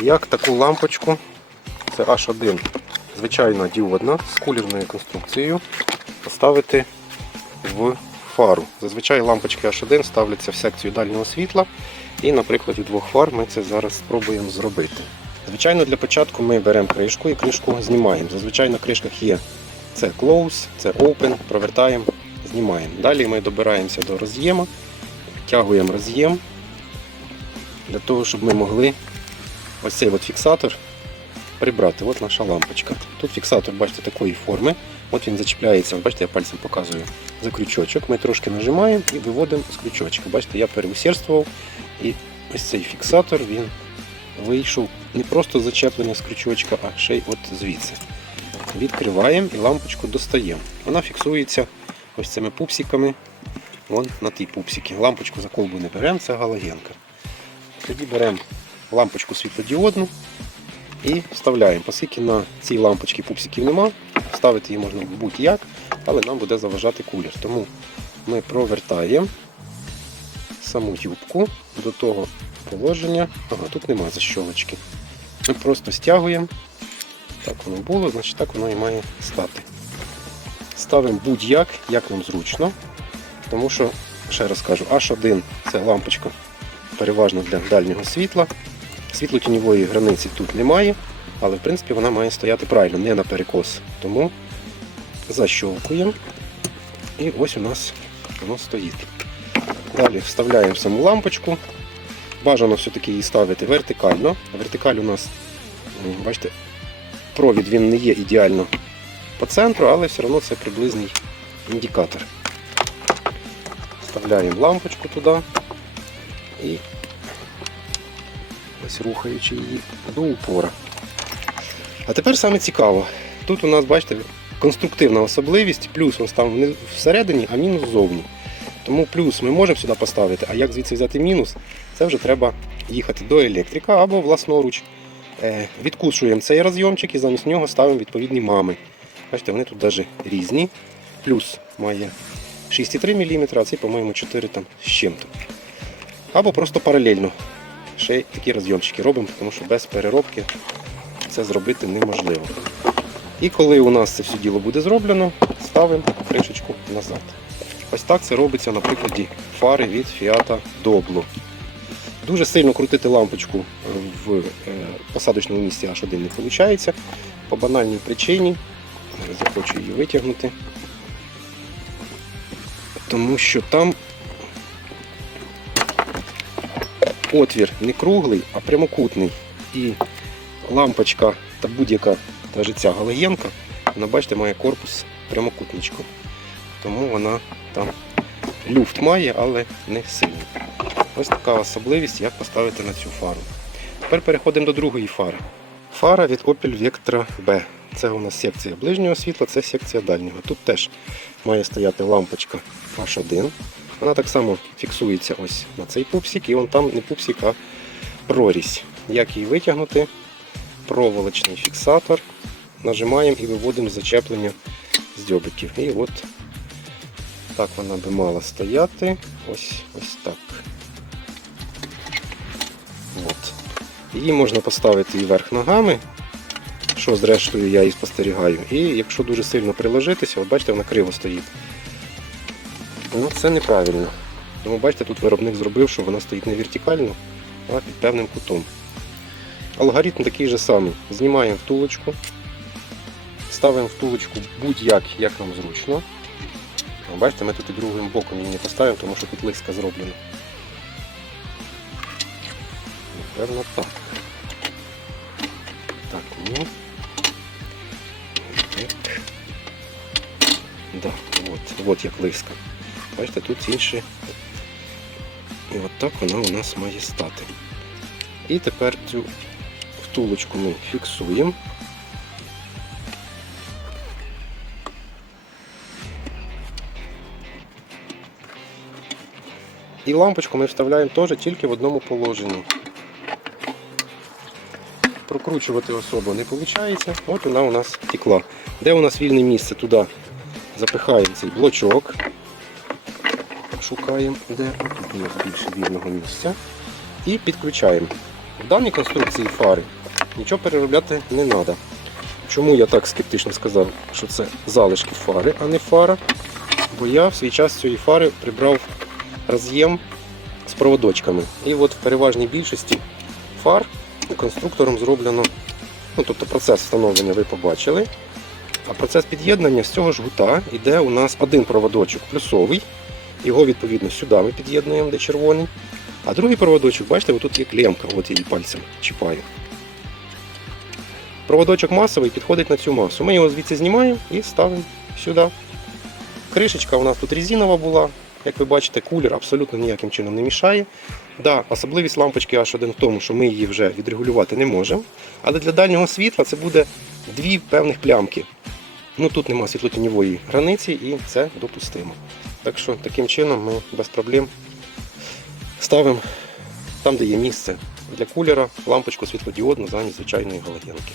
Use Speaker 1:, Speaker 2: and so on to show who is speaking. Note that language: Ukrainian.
Speaker 1: як таку лампочку, це H1, звичайна діодна з кулірною конструкцією, поставити в фару. Зазвичай лампочки H1 ставляться в секцію дальнього світла. І, наприклад, двох фар ми це зараз спробуємо зробити. Звичайно, для початку ми беремо кришку і кришку знімаємо. Зазвичай на кришках є це close, це open, провертаємо, знімаємо. Далі ми добираємося до роз'єму, втягуємо роз'єм для того, щоб ми могли ось цей от фіксатор прибрати. От наша лампочка. Тут фіксатор, бачите, такої форми. От він зачіпляється, бачите, я пальцем показую за крючочок. Ми трошки нажимаємо і виводимо з крючочка. Бачите, я переусердствував і ось цей фіксатор він вийшов не просто зачеплення з крючочка, а ще й от звідси. Відкриваємо і лампочку достаємо. Вона фіксується ось цими пупсиками. Вон на ті пупсики. Лампочку за колбу не беремо, це галогенка. Тоді беремо лампочку світлодіодну і вставляємо. Оскільки на цій лампочці пупсиків нема, ставити її можна будь-як, але нам буде заважати кулер. Тому ми провертаємо саму юбку до того положення. Ага, тут немає защолочки. Ми просто стягуємо. Так воно було, значить так воно і має стати. Ставимо будь-як, як нам зручно. Тому що, ще раз кажу, H1 це лампочка переважно для дальнього світла. Світлотіньової границі тут немає, але в принципі вона має стояти правильно, не на перекос. Тому защолкуємо. І ось у нас воно стоїть. Далі вставляємо саму лампочку. Бажано все-таки її ставити вертикально. Вертикаль у нас, бачите, провід він не є ідеально по центру, але все одно це приблизний індикатор. Вставляємо лампочку туди і ось рухаючи її до упора. А тепер саме цікаво. Тут у нас, бачите, конструктивна особливість, плюс ось там вни- всередині, а мінус ззовні. Тому плюс ми можемо сюди поставити, а як звідси взяти мінус, це вже треба їхати до електрика або власноруч. Е, Відкушуємо цей розйомчик і замість нього ставимо відповідні мами. Бачите, вони тут навіть різні. Плюс має 6,3 мм, а цей, по-моєму, 4 там з чим-то. Або просто паралельно. Ще такі розйомчики робимо, тому що без переробки це зробити неможливо. І коли у нас це все діло буде зроблено, ставимо кришечку назад. Ось так це робиться на прикладі фари від Fiat Doblo. Дуже сильно крутити лампочку в е, посадочному місці H1 не виходить. По банальній причині. Зараз я хочу її витягнути. Тому що там отвір не круглий, а прямокутний. І лампочка та будь-яка навіть ця галогенка, вона, бачите, має корпус прямокутничком. Тому вона там люфт має, але не сильний. Ось така особливість, як поставити на цю фару. Тепер переходимо до другої фари. Фара від Opel Vectra B. Це у нас секція ближнього світла, це секція дальнього. Тут теж має стояти лампочка H1. Вона так само фіксується ось на цей пупсик, і вон там не пупсик, а прорізь. Як її витягнути? Проволочний фіксатор. Нажимаємо і виводимо зачеплення з дзьобиків. І от так вона би мала стояти. Ось ось так. От. Її можна поставити і вверх ногами, що зрештою я і спостерігаю. І якщо дуже сильно приложитися, от бачите, вона криво стоїть. Ну це неправильно. Тому бачите, тут виробник зробив, що вона стоїть не вертикально, а під певним кутом. Алгоритм такий же самий. Знімаємо втулочку, ставимо втулочку будь-як, як нам зручно. Бачите, ми тут і другим боком її не поставимо, тому що тут лиска зроблена. Напевно так. Так, ні. Так. Да, от, от як лиска. Бачите, тут інші. І от так вона у нас має стати. І тепер цю втулочку ми фіксуємо. І лампочку ми вставляємо теж тільки в одному положенні. Прокручувати особу не виходить. От вона у нас текла. Де у нас вільне місце? Туди запихаємо цей блочок. Шукаємо, де тут у нас більше вільного місця. І підключаємо. В даній конструкції фари нічого переробляти не треба. Чому я так скептично сказав, що це залишки фари, а не фара? Бо я в свій час цієї фари прибрав роз'єм з проводочками. І от в переважній більшості фар конструктором зроблено, ну тобто процес встановлення ви побачили. А процес під'єднання з цього жгута йде у нас один проводочок плюсовий. Його відповідно сюди ми під'єднуємо, де червоний. А другий проводочок, бачите, отут є клемка, от я її пальцем чіпаю. Проводочок масовий підходить на цю масу. Ми його звідси знімаємо і ставимо сюди. Кришечка у нас тут резинова була. Як ви бачите, кулер абсолютно ніяким чином не мішає. Да, особливість лампочки H1 в тому, що ми її вже відрегулювати не можемо. Але для дальнього світла це буде дві певних плямки. Ну Тут нема світлотіньової границі і це допустимо. Так що таким чином ми без проблем ставимо там, де є місце для кулера, лампочку світлодіодну замість звичайної галогенки.